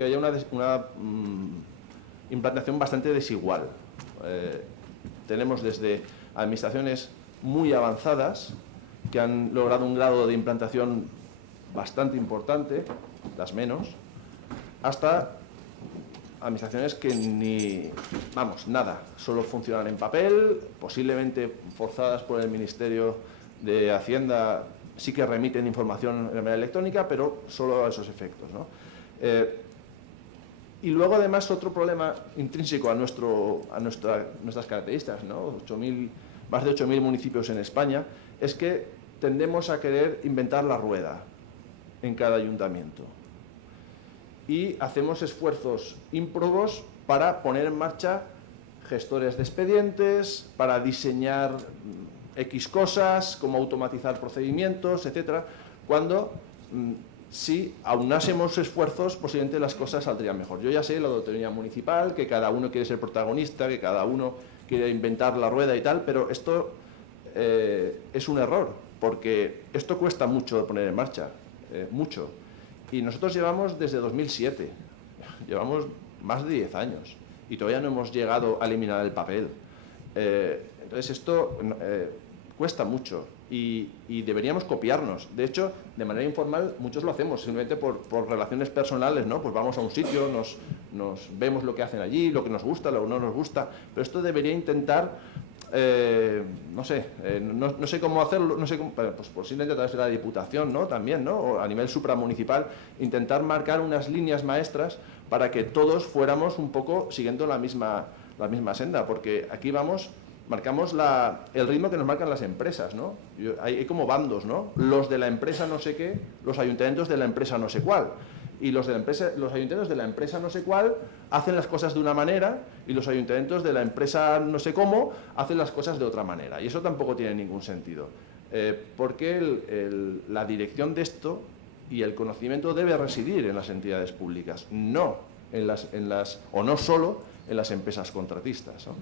que haya una implantación bastante desigual. Tenemos desde administraciones muy avanzadas que han logrado un grado de implantación bastante importante, las menos, hasta administraciones que ni, vamos, nada, solo funcionan en papel, posiblemente forzadas por el Ministerio de Hacienda, sí que remiten información de manera electrónica, pero solo a esos efectos, ¿no? Y luego, además, otro problema intrínseco a nuestras características, ¿no? Más de 8.000 municipios en España, es que tendemos a querer inventar la rueda en cada ayuntamiento. Y hacemos esfuerzos ímprobos para poner en marcha gestores de expedientes, para diseñar X cosas, como automatizar procedimientos, etcétera, cuando si aunásemos esfuerzos, posiblemente las cosas saldrían mejor. Yo ya sé, la autonomía municipal, que cada uno quiere ser protagonista, que cada uno quiere inventar la rueda y tal, pero esto es un error, porque esto cuesta mucho de poner en marcha, mucho. Y nosotros llevamos desde 2007, llevamos más de 10 años y todavía no hemos llegado a eliminar el papel. Entonces esto cuesta mucho y deberíamos copiarnos. De hecho, de manera informal muchos lo hacemos, simplemente por relaciones personales, ¿no? Pues vamos a un sitio, nos vemos lo que hacen allí, lo que nos gusta, lo que no nos gusta, pero esto debería intentar, no sé cómo hacerlo, no sé cómo, pues posiblemente a través de la Diputación, ¿no? También, ¿no? O a nivel supramunicipal, intentar marcar unas líneas maestras para que todos fuéramos un poco siguiendo la misma senda, porque aquí marcamos el ritmo que nos marcan las empresas, ¿no? Hay como bandos, ¿no? Los de la empresa no sé qué, los ayuntamientos de la empresa no sé cuál. Y los ayuntamientos de la empresa no sé cuál hacen las cosas de una manera y los ayuntamientos de la empresa no sé cómo hacen las cosas de otra manera. Y eso tampoco tiene ningún sentido. Porque la dirección de esto y el conocimiento debe residir en las entidades públicas, no o no solo en las empresas contratistas, ¿no?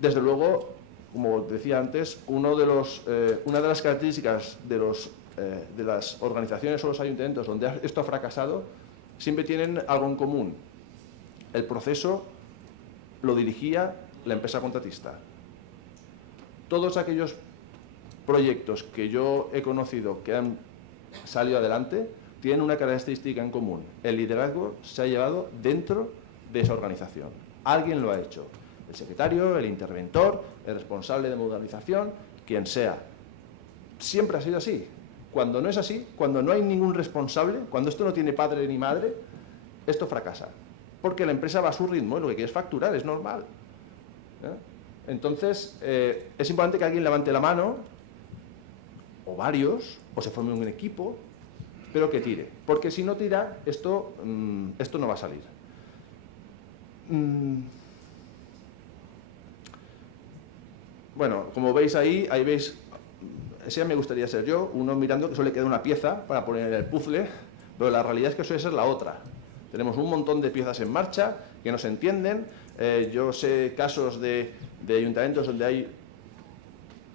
Desde luego, como decía antes, una de las características de las organizaciones o los ayuntamientos donde esto ha fracasado, siempre tienen algo en común. El proceso lo dirigía la empresa contratista. Todos aquellos proyectos que yo he conocido que han salido adelante tienen una característica en común. El liderazgo se ha llevado dentro de esa organización. Alguien lo ha hecho. El secretario, el interventor, el responsable de modernización, quien sea. Siempre ha sido así. Cuando no es así, cuando no hay ningún responsable, cuando esto no tiene padre ni madre, esto fracasa. Porque la empresa va a su ritmo y lo que quiere es facturar, es normal. Entonces, es importante que alguien levante la mano, o varios, o se forme un equipo, pero que tire. Porque si no tira, esto no va a salir. Bueno, como veis ahí veis, ese me gustaría ser yo, uno mirando que solo le queda una pieza para poner el puzzle, pero la realidad es que suele ser la otra. Tenemos un montón de piezas en marcha que no se entienden. Yo sé casos de ayuntamientos donde hay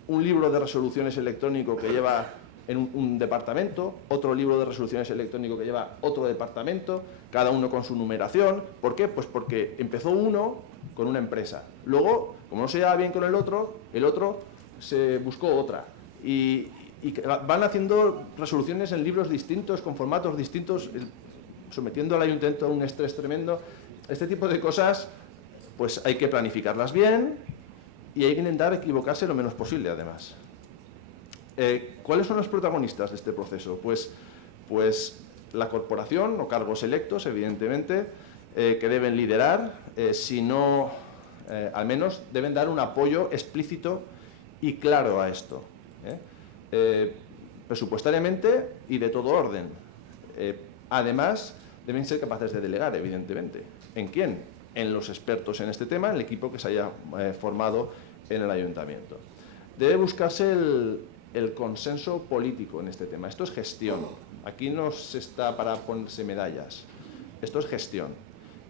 un libro de resoluciones electrónico que lleva en un departamento, otro libro de resoluciones electrónico que lleva otro departamento, cada uno con su numeración. ¿Por qué? Pues porque empezó uno con una empresa. Luego, como no se llevaba bien con el otro se buscó otra. Y van haciendo resoluciones en libros distintos, con formatos distintos, sometiendo al ayuntamiento a un estrés tremendo. Este tipo de cosas, pues hay que planificarlas bien y hay que intentar equivocarse lo menos posible, además. ¿Cuáles son los protagonistas de este proceso? Pues la corporación o cargos electos, evidentemente, que deben liderar, si no, al menos deben dar un apoyo explícito y claro a esto, presupuestariamente y de todo orden. Además, deben ser capaces de delegar, evidentemente. ¿En quién? En los expertos en este tema, en el equipo que se haya formado en el ayuntamiento. Debe buscarse el consenso político en este tema. Esto es gestión. Aquí no se está para ponerse medallas. Esto es gestión.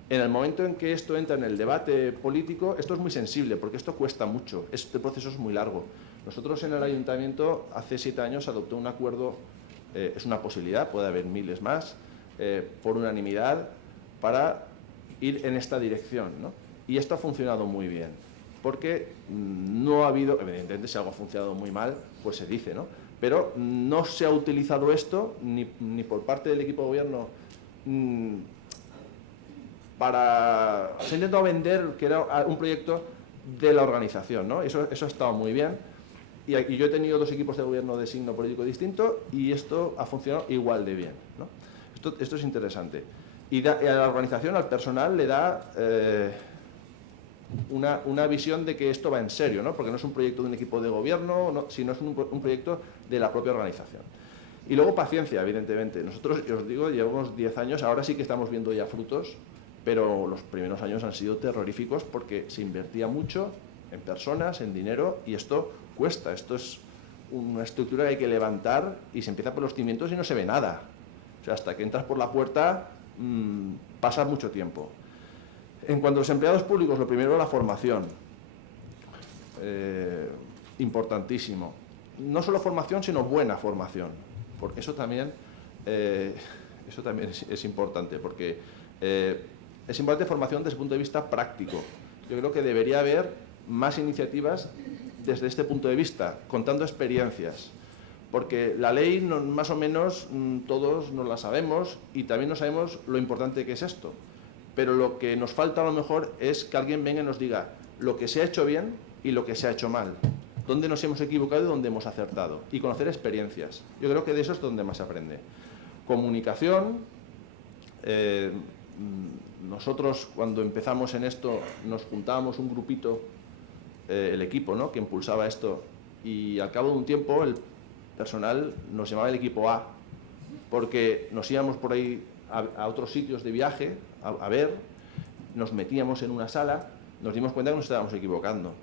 En el momento en que esto entra en el debate político, esto es muy sensible, porque esto cuesta mucho. Este proceso es muy largo. Nosotros en el ayuntamiento, hace 7 años, adoptó un acuerdo, es una posibilidad, puede haber miles más, por unanimidad, para ir en esta dirección, ¿no? Y esto ha funcionado muy bien, porque no ha habido, evidentemente si algo ha funcionado muy mal, pues se dice, ¿no? Pero no se ha utilizado esto ni por parte del equipo de gobierno se ha intentado vender que era un proyecto de la organización, ¿no? Eso ha estado muy bien. Y yo he tenido 2 equipos de gobierno de signo político distinto y esto ha funcionado igual de bien, ¿no? Esto es interesante. Y a la organización, al personal, le da una visión de que esto va en serio, ¿no? Porque no es un proyecto de un equipo de gobierno, no, sino es un proyecto de la propia organización. Y luego paciencia, evidentemente. Nosotros, yo os digo, llevamos 10 años, ahora sí que estamos viendo ya frutos, pero los primeros años han sido terroríficos porque se invertía mucho en personas, en dinero, y esto cuesta. Esto es una estructura que hay que levantar y se empieza por los cimientos y no se ve nada. O sea, hasta que entras por la puerta pasa mucho tiempo. En cuanto a los empleados públicos, lo primero, la formación. Importantísimo. No solo formación, sino buena formación. Porque eso también es importante, porque es importante formación desde el punto de vista práctico. Yo creo que debería haber más iniciativas desde este punto de vista, contando experiencias. Porque la ley, más o menos, todos nos la sabemos y también no sabemos lo importante que es esto. Pero lo que nos falta a lo mejor es que alguien venga y nos diga lo que se ha hecho bien y lo que se ha hecho mal. Dónde nos hemos equivocado y dónde hemos acertado. Y conocer experiencias. Yo creo que de eso es donde más se aprende. Comunicación. Nosotros, cuando empezamos en esto, nos juntábamos un grupito, el equipo, ¿no?, que impulsaba esto, y al cabo de un tiempo el personal nos llamaba el equipo A, porque nos íbamos por ahí a otros sitios de viaje a ver, nos metíamos en una sala, nos dimos cuenta que nos estábamos equivocando,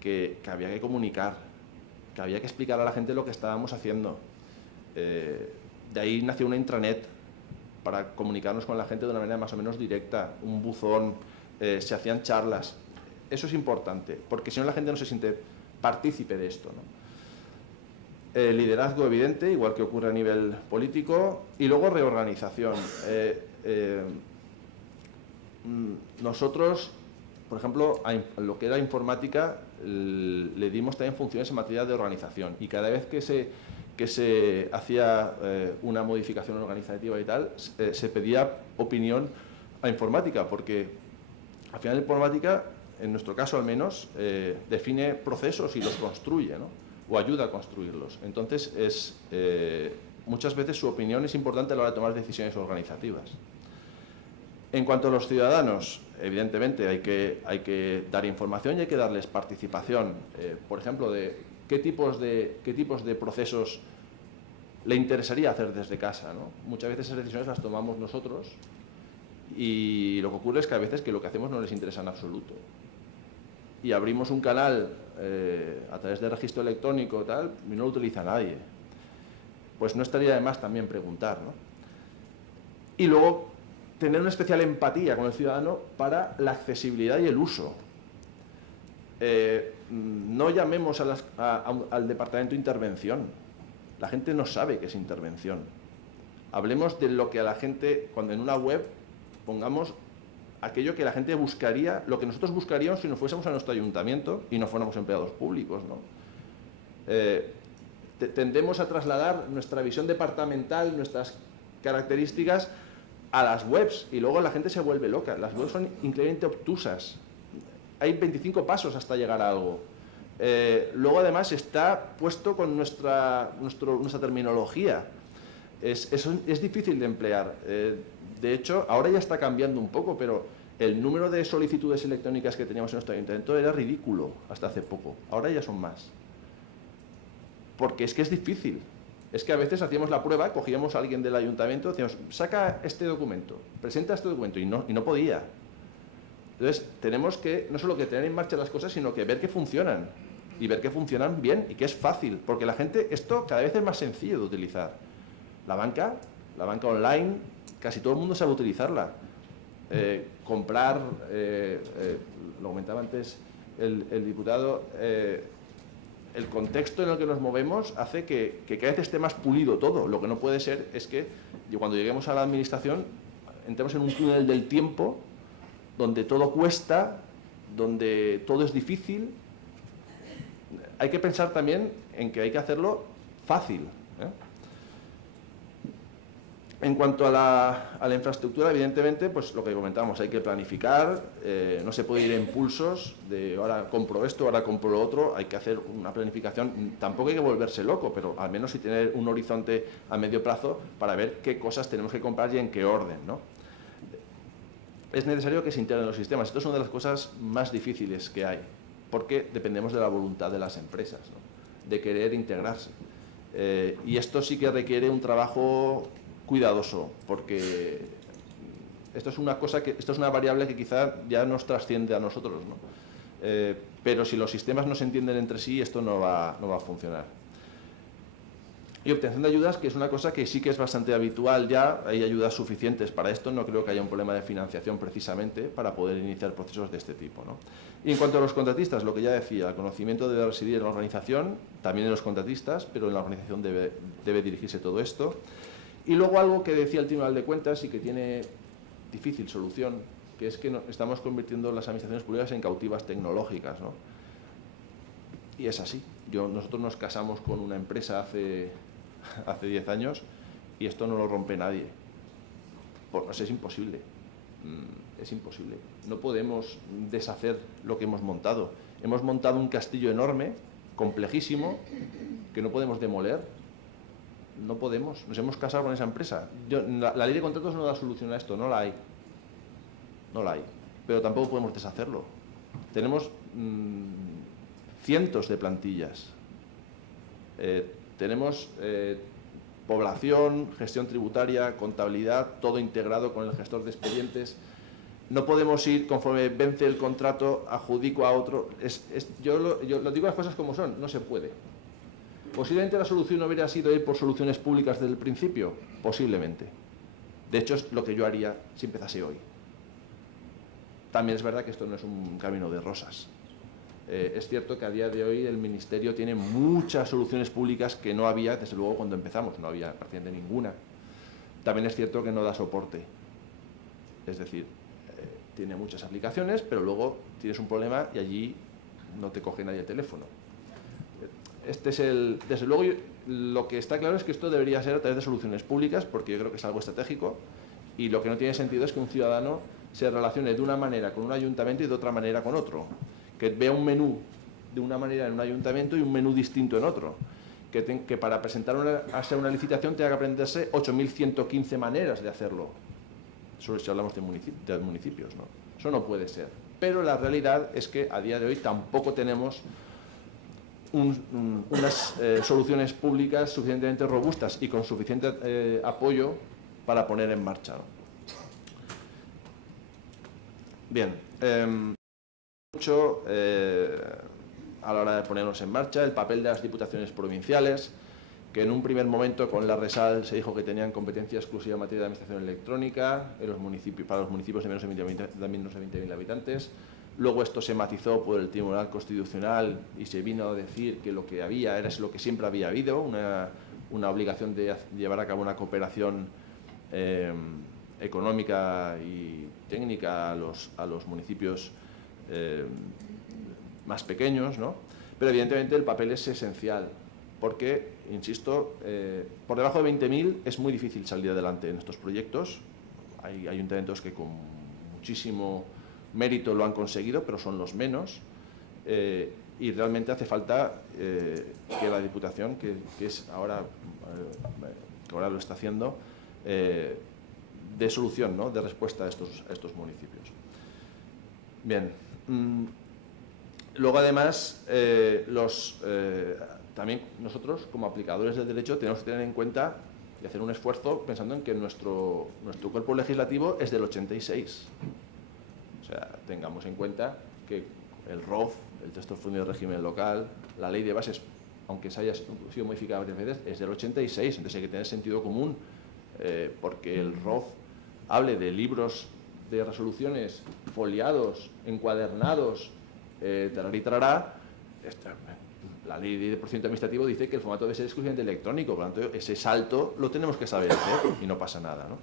que había que comunicar, que había que explicar a la gente lo que estábamos haciendo. De ahí nació una intranet para comunicarnos con la gente de una manera más o menos directa, un buzón, se hacían charlas. Eso es importante, porque si no la gente no se siente partícipe de esto, ¿no? Liderazgo evidente, igual que ocurre a nivel político, y luego reorganización. Nosotros, por ejemplo, a lo que era informática, le dimos también funciones en materia de organización, y cada vez que se hacía una modificación organizativa y tal, se pedía opinión a informática, porque al final la informática, en nuestro caso al menos, define procesos y los construye, ¿no?, o ayuda a construirlos. Entonces, muchas veces su opinión es importante a la hora de tomar decisiones organizativas. En cuanto a los ciudadanos, evidentemente hay que dar información y hay que darles participación. Por ejemplo, de qué tipos de procesos le interesaría hacer desde casa, ¿no? Muchas veces esas decisiones las tomamos nosotros y lo que ocurre es que a veces que lo que hacemos no les interesa en absoluto. Y abrimos un canal a través de registro electrónico tal, y no lo utiliza nadie. Pues no estaría de más también preguntar, ¿no? Y luego tener una especial empatía con el ciudadano para la accesibilidad y el uso. No llamemos al departamento intervención. La gente no sabe qué es intervención. Hablemos de lo que a la gente, cuando en una web pongamos aquello que la gente buscaría, lo que nosotros buscaríamos si nos fuésemos a nuestro ayuntamiento y no fuéramos empleados públicos, ¿no? Tendemos a trasladar nuestra visión departamental, nuestras características a las webs y luego la gente se vuelve loca. Las webs son increíblemente obtusas. Hay 25 pasos hasta llegar a algo. Luego además está puesto con nuestra terminología. Es difícil de emplear. De hecho, ahora ya está cambiando un poco, pero el número de solicitudes electrónicas que teníamos en nuestro ayuntamiento era ridículo hasta hace poco. Ahora ya son más. Porque es que es difícil. Es que a veces hacíamos la prueba, cogíamos a alguien del ayuntamiento, decíamos, saca este documento, presenta este documento, y no podía. Entonces, tenemos que, no solo que tener en marcha las cosas, sino que ver que funcionan. Y ver que funcionan bien y que es fácil. Porque la gente, esto cada vez es más sencillo de utilizar. La banca online, casi todo el mundo sabe utilizarla. Comprar, lo comentaba antes el diputado, el contexto en el que nos movemos hace que cada vez esté más pulido todo. Lo que no puede ser es que cuando lleguemos a la administración entremos en un túnel del tiempo donde todo cuesta, donde todo es difícil. Hay que pensar también en que hay que hacerlo fácil, ¿eh? En cuanto a la infraestructura, evidentemente, pues lo que comentábamos, hay que planificar, no se puede ir a impulsos de ahora compro esto, ahora compro lo otro, hay que hacer una planificación, tampoco hay que volverse loco, pero al menos sí tener un horizonte a medio plazo para ver qué cosas tenemos que comprar y en qué orden, ¿no? Es necesario que se integren los sistemas. Esto es una de las cosas más difíciles que hay, porque dependemos de la voluntad de las empresas, ¿no? De querer integrarse. Y esto sí que requiere un trabajo cuidadoso, porque esto es una variable que quizá ya nos trasciende a nosotros, ¿no? Pero si los sistemas no se entienden entre sí, esto no va a funcionar. Y obtención de ayudas, que es una cosa que sí que es bastante habitual ya, hay ayudas suficientes para esto, no creo que haya un problema de financiación precisamente para poder iniciar procesos de este tipo, ¿no? Y en cuanto a los contratistas, lo que ya decía, el conocimiento debe residir en la organización, también en los contratistas, pero en la organización debe dirigirse todo esto. Y luego algo que decía el Tribunal de Cuentas y que tiene difícil solución, que es que estamos convirtiendo las administraciones públicas en cautivas tecnológicas, ¿no? Y es así. Nosotros nos casamos con una empresa hace 10 años y esto no lo rompe nadie. Pues es imposible. Es imposible. No podemos deshacer lo que hemos montado. Hemos montado un castillo enorme, complejísimo, que no podemos demoler. No podemos. Nos hemos casado con esa empresa. La ley de contratos no da solución a esto, no la hay. No la hay. Pero tampoco podemos deshacerlo. Tenemos cientos de plantillas. Tenemos población, gestión tributaria, contabilidad, todo integrado con el gestor de expedientes. No podemos ir conforme vence el contrato, adjudico a otro. Yo lo digo las cosas como son, no se puede. Posiblemente la solución no hubiera sido ir por soluciones públicas desde el principio, posiblemente. De hecho, es lo que yo haría si empezase hoy. También es verdad que esto no es un camino de rosas. Es cierto que a día de hoy el Ministerio tiene muchas soluciones públicas que no había, desde luego, cuando empezamos, no había prácticamente ninguna. También es cierto que no da soporte. Es decir, tiene muchas aplicaciones, pero luego tienes un problema y allí no te coge nadie el teléfono. Desde luego, lo que está claro es que esto debería ser a través de soluciones públicas, porque yo creo que es algo estratégico, y lo que no tiene sentido es que un ciudadano se relacione de una manera con un ayuntamiento y de otra manera con otro. Que vea un menú de una manera en un ayuntamiento y un menú distinto en otro. Que para presentar una licitación tenga que aprenderse 8.115 maneras de hacerlo. Eso si hablamos de municipios, ¿no? Eso no puede ser. Pero la realidad es que a día de hoy tampoco tenemos unas soluciones públicas suficientemente robustas y con suficiente apoyo para poner en marcha, ¿no? Bien. Mucho a la hora de ponernos en marcha, el papel de las diputaciones provinciales, que en un primer momento con la RESAL se dijo que tenían competencia exclusiva en materia de administración electrónica para los municipios de menos de 20.000 habitantes. Luego esto se matizó por el Tribunal Constitucional y se vino a decir que lo que había era lo que siempre había habido, una obligación de llevar a cabo una cooperación económica y técnica a los municipios más pequeños, ¿no? Pero evidentemente el papel es esencial, porque, insisto, por debajo de 20.000 es muy difícil salir adelante en estos proyectos. Hay ayuntamientos que con muchísimo mérito lo han conseguido, pero son los menos, y realmente hace falta que la Diputación, que ahora lo está haciendo, dé solución, ¿no? De respuesta a estos municipios. Bien. Luego, además, también nosotros, como aplicadores del derecho, tenemos que tener en cuenta y hacer un esfuerzo pensando en que nuestro cuerpo legislativo es del 86. O sea, tengamos en cuenta que el ROF, el texto fundido de régimen local, la ley de bases, aunque se haya sido modificada varias veces, es del 86. Entonces hay que tener sentido común, porque el ROF hable de libros de resoluciones foliados, encuadernados, tarará, la ley de procedimiento administrativo dice que el formato debe ser exclusivamente electrónico, por lo tanto ese salto lo tenemos que saber hacer y no pasa nada, ¿no?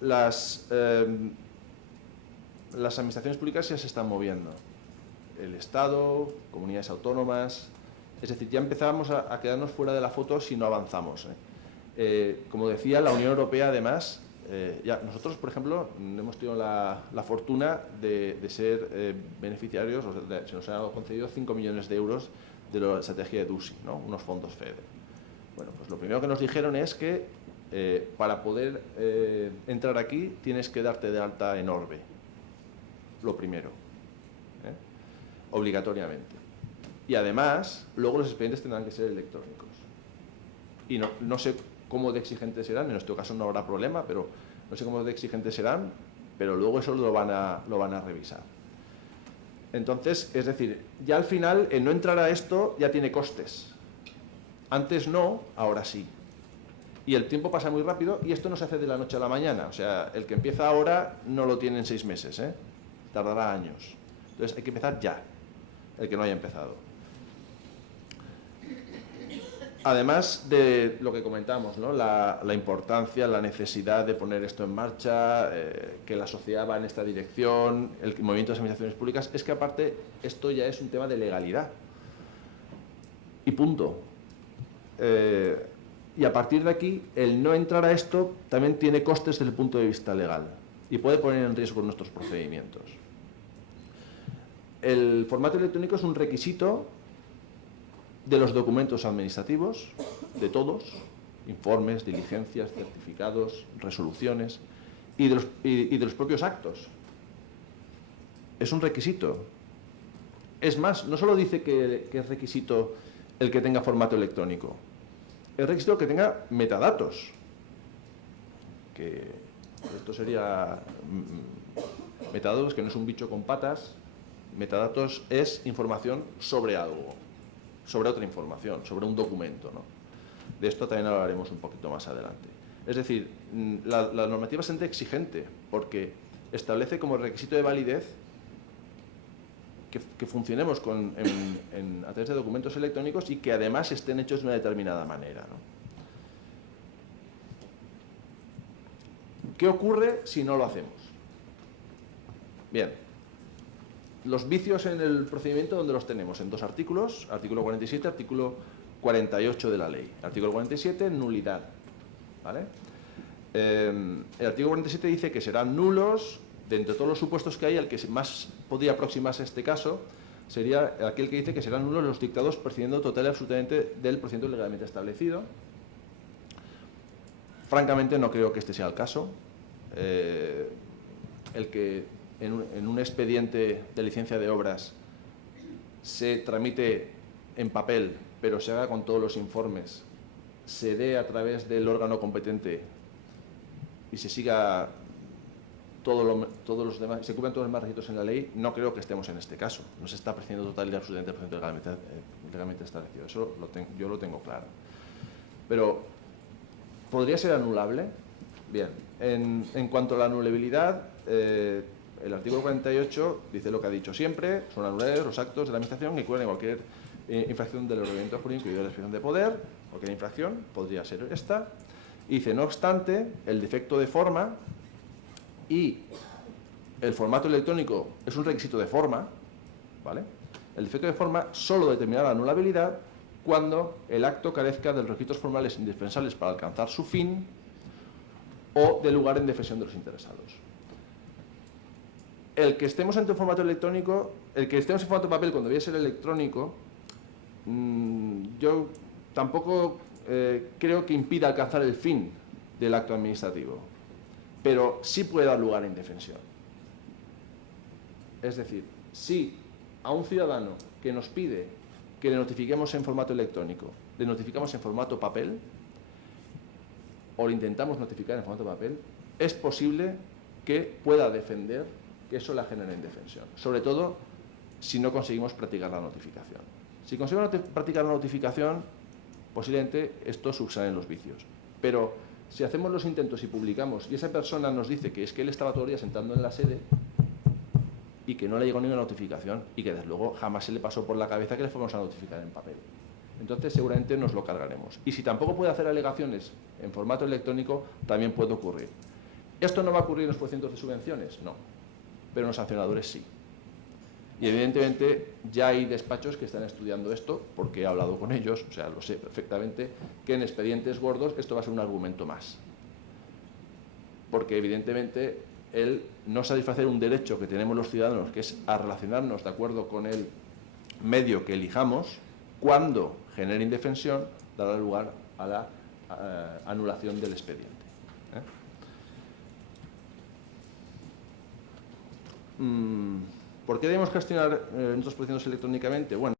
Las administraciones públicas ya se están moviendo. El Estado, comunidades autónomas, es decir, ya empezábamos a quedarnos fuera de la foto si no avanzamos. Como decía, la Unión Europea, además, nosotros, por ejemplo, hemos tenido la fortuna de ser beneficiarios, se nos han concedido 5 millones de euros de la estrategia de DUSI, ¿no? Unos fondos FEDER. Bueno, pues lo primero que nos dijeron es que para poder entrar aquí tienes que darte de alta en Orbe, lo primero, obligatoriamente. Y además, luego los expedientes tendrán que ser electrónicos. Y no sé cómo de exigentes serán, en nuestro caso no habrá problema, pero no sé cómo de exigentes serán, pero luego eso lo van a revisar. Entonces, es decir, ya al final, el no entrar a esto ya tiene costes. Antes no, ahora sí. Y el tiempo pasa muy rápido y esto no se hace de la noche a la mañana. O sea, el que empieza ahora no lo tiene en 6 meses, tardará años. Entonces hay que empezar ya, el que no haya empezado. Además de lo que comentamos, ¿no? La importancia, la necesidad de poner esto en marcha, que la sociedad va en esta dirección, el movimiento de las administraciones públicas, es que aparte esto ya es un tema de legalidad. Y punto. Y a partir de aquí, el no entrar a esto también tiene costes desde el punto de vista legal y puede poner en riesgo nuestros procedimientos. El formato electrónico es un requisito de los documentos administrativos, de todos, informes, diligencias, certificados, resoluciones y de los propios actos. Es un requisito. Es más, no solo dice que es requisito el que tenga formato electrónico, es requisito que tenga metadatos, que esto sería metadatos, que no es un bicho con patas. Metadatos es información sobre algo, sobre otra información, sobre un documento, ¿no? De esto también hablaremos un poquito más adelante. Es decir, la normativa es exigente porque establece como requisito de validez que funcionemos a través de documentos electrónicos y que además estén hechos de una determinada manera, ¿no? ¿Qué ocurre si no lo hacemos? Bien, los vicios en el procedimiento, ¿dónde los tenemos? En 2 artículos, artículo 47, artículo 48 de la ley. Artículo 47, nulidad, ¿vale? El artículo 47 dice que serán nulos. De entre todos los supuestos que hay, el que más podría aproximarse a este caso sería aquel que dice que serán nulos los dictados prescindiendo total y absolutamente del procedimiento legalmente establecido. Francamente, no creo que este sea el caso. El que en un expediente de licencia de obras se tramite en papel, pero se haga con todos los informes, se dé a través del órgano competente y se siga todos los demás, se cumplan todos los demás requisitos en la ley, no creo que estemos en este caso. No se está prescindiendo total y absolutamente del procedimiento legalmente establecido. Eso yo lo tengo claro. Pero, ¿podría ser anulable? Bien, en cuanto a la anulabilidad, el artículo 48 dice lo que ha dicho siempre: son anulables los actos de la Administración que incurren en cualquier infracción del ordenamiento jurídico y de la expresión de poder. Cualquier infracción podría ser esta. Y dice, no obstante, el defecto de forma y el formato electrónico es un requisito de forma, ¿vale? El defecto de forma solo determinará la anulabilidad cuando el acto carezca de los requisitos formales indispensables para alcanzar su fin o de lugar en defensión de los interesados. El que estemos ante un formato electrónico, el que estemos en formato papel cuando debería ser electrónico, yo tampoco creo que impida alcanzar el fin del acto administrativo, pero sí puede dar lugar a indefensión. Es decir, si a un ciudadano que nos pide que le notifiquemos en formato electrónico, le notificamos en formato papel, o le intentamos notificar en formato papel, es posible que pueda defender que eso la genere indefensión, sobre todo si no conseguimos practicar la notificación. Si conseguimos practicar la notificación, posiblemente esto subsane los vicios, pero si hacemos los intentos y publicamos y esa persona nos dice que es que él estaba todo el día sentando en la sede y que no le llegó ninguna notificación y que desde luego jamás se le pasó por la cabeza que le fuéramos a notificar en papel. entonces seguramente nos lo cargaremos. Y si tampoco puede hacer alegaciones en formato electrónico, también puede ocurrir. ¿Esto no va a ocurrir en los porcientos de subvenciones? No, pero en los sancionadores sí. Y evidentemente ya hay despachos que están estudiando esto, porque he hablado con ellos, o sea, lo sé perfectamente, que en expedientes gordos esto va a ser un argumento más. Porque evidentemente el no satisfacer un derecho que tenemos los ciudadanos, que es a relacionarnos de acuerdo con el medio que elijamos, cuando genere indefensión, dará lugar a la anulación del expediente. ¿Por qué debemos gestionar nuestros procedimientos electrónicamente? Bueno,